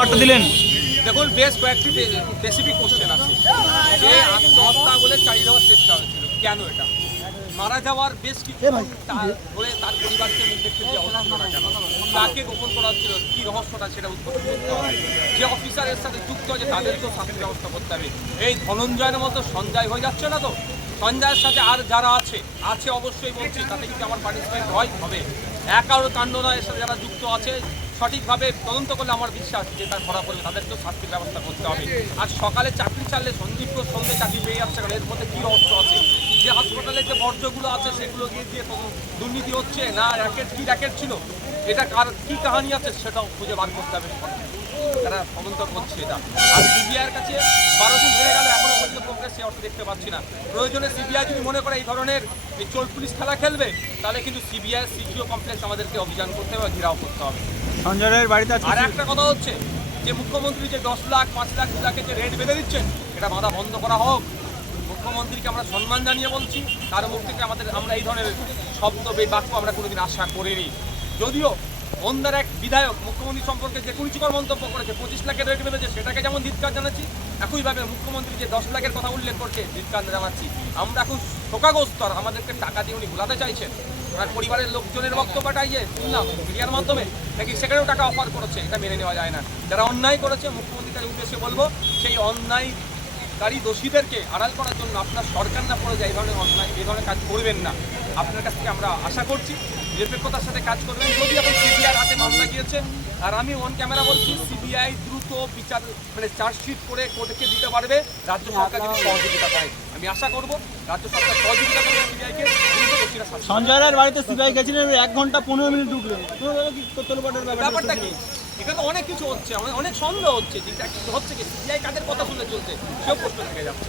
বার্তা দিলেন? দেখুন বেশ কয়েকটি স্পেসিফিক কোশ্চেন আছে। যে আত্মহত্যা বলে চালিয়ে দেওয়ার চেষ্টা হয়েছিল। কেন এটা? মারা যাওয়ার বেশ কিছু ধরে তার পরিবারকে মুখ দেখতে দেওয়া হচ্ছিল না কেন তাকে গোপন করা হচ্ছিল? কি রহস্যটা সেটা উদ্বোধন করতে হবে। যে অফিসারের সাথে যুক্ত আছে তাদেরকেও শাস্তি ব্যবস্থা করতে হবে। এই ধনঞ্জয়ের মতো সঞ্জয় হয়ে যাচ্ছে না তো? সঞ্জয়ের সাথে আর যারা আছে আছে অবশ্যই বলছি তাতে কিন্তু আমার পার্টিসিপেন্ট হয় হবে। একারো কাণ্ড নয়, এর সাথে যারা যুক্ত আছে, সঠিকভাবে তদন্ত করলে আমার বিশ্বাস যে তার ধরা পড়বে তাদেরকেও শাস্তির ব্যবস্থা করতে হবে। আর সকালে চাকরি চাললে সন্দীপ সন্ধ্যে চাকরি পেয়ে যাচ্ছে এর মধ্যে কী অর্থ আছে? যে হাসপাতালে যে বর্জ্যগুলো আছে, সেগুলো দিয়ে দিয়ে দুর্নীতি হচ্ছে? না র্যাকেট কী র্যাকেট ছিল? এটা কার, কী কাহানি আছে সেটাও খুঁজে বার করতে হবে। তারা তদন্ত করছে এটা। আর সিবিআইয়ের কাছে বারো দিন হয়ে গেল প্রোগ্রেস সে অর্থ দেখতে পাচ্ছি না। প্রয়োজনে সিবিআই যদি মনে করে এই ধরনের এই চোর পুলিশ খেলা খেলবে তাহলে কিন্তু সিবিআই সিজিও কমপ্লেক্স আমাদেরকে অভিযান করতে হবে ঘেরাও করতে হবে। সঞ্জয় রায়ের বাড়িতে আর একটা কথা হচ্ছে যে মুখ্যমন্ত্রী যে দশ লাখ পাঁচ লাখ দু লাখের যে রেট বেঁধে দিচ্ছেন এটা বাধা বন্ধ করা হোক। মুখ্যমন্ত্রীকে আমরা সম্মান জানিয়ে বলছি তার মুখ থেকে আমাদের আমরা এই ধরনের শব্দ বে বাক্য আমরা কোনোদিন আশা করিনি। যদিও অন্যের এক বিধায়ক মুখ্যমন্ত্রী সম্পর্কে যে কুরুচিকর মন্তব্য করেছে, পঁচিশ লাখের রেট বেঁধেছে, সেটাকে যেমন ধিৎকার জানাচ্ছি, একইভাবে মুখ্যমন্ত্রী যে দশ লাখের কথা উল্লেখ করছে, ধিৎকার জানাচ্ছি। আমরা খুব শোকাগ্রস্ত আমাদেরকে টাকা দিয়ে উনি ভুলাতে চাইছেন। ওনার পরিবারের লোকজনের বক্তব্যটাই যে শুনলাম মিডিয়ার মাধ্যমে, নাকি সেখানেও টাকা অফার করেছে, এটা মেনে নেওয়া যায় না। যারা অন্যায় করেছে মুখ্যমন্ত্রীর কাছে উদ্দেশ্যে বলব, সেই অন্যায়কারী দোষীদেরকে আড়াল করার জন্য আপনার সরকার না পড়ে যায় এই ধরনের অন্যায় এই ধরনের কাজ করবেন না। আপনার কাছ থেকে আমরা আশা করছি নিরপেক্ষতার সাথে কাজ করবেন। যদি এখন সিবিআই হাতে মামলা গিয়েছে আর আমি অন ক্যামেরা বলছি সিবিআই দ্রুত বিচার মানে চার্জশিট করে কোর্টকে দিতে পারবে রাজ্য সরকার যদি সহযোগিতা করে। আমি আশা করব রাজ্য সরকার সহযোগিতা করবে সিবিআইকে। সঞ্জয় রায়ের বাড়িতে সিবিআই গেছিলেন এক ঘণ্টা পনেরো মিনিট ঢুকলেন ব্যাপারটা কি? এখানে তো অনেক কিছু হচ্ছে, অনেক সন্দেহ হচ্ছে হচ্ছে কি সিবিআই কাদের কথা শুনে চলছে, সেও প্রশ্ন থেকে যাচ্ছে।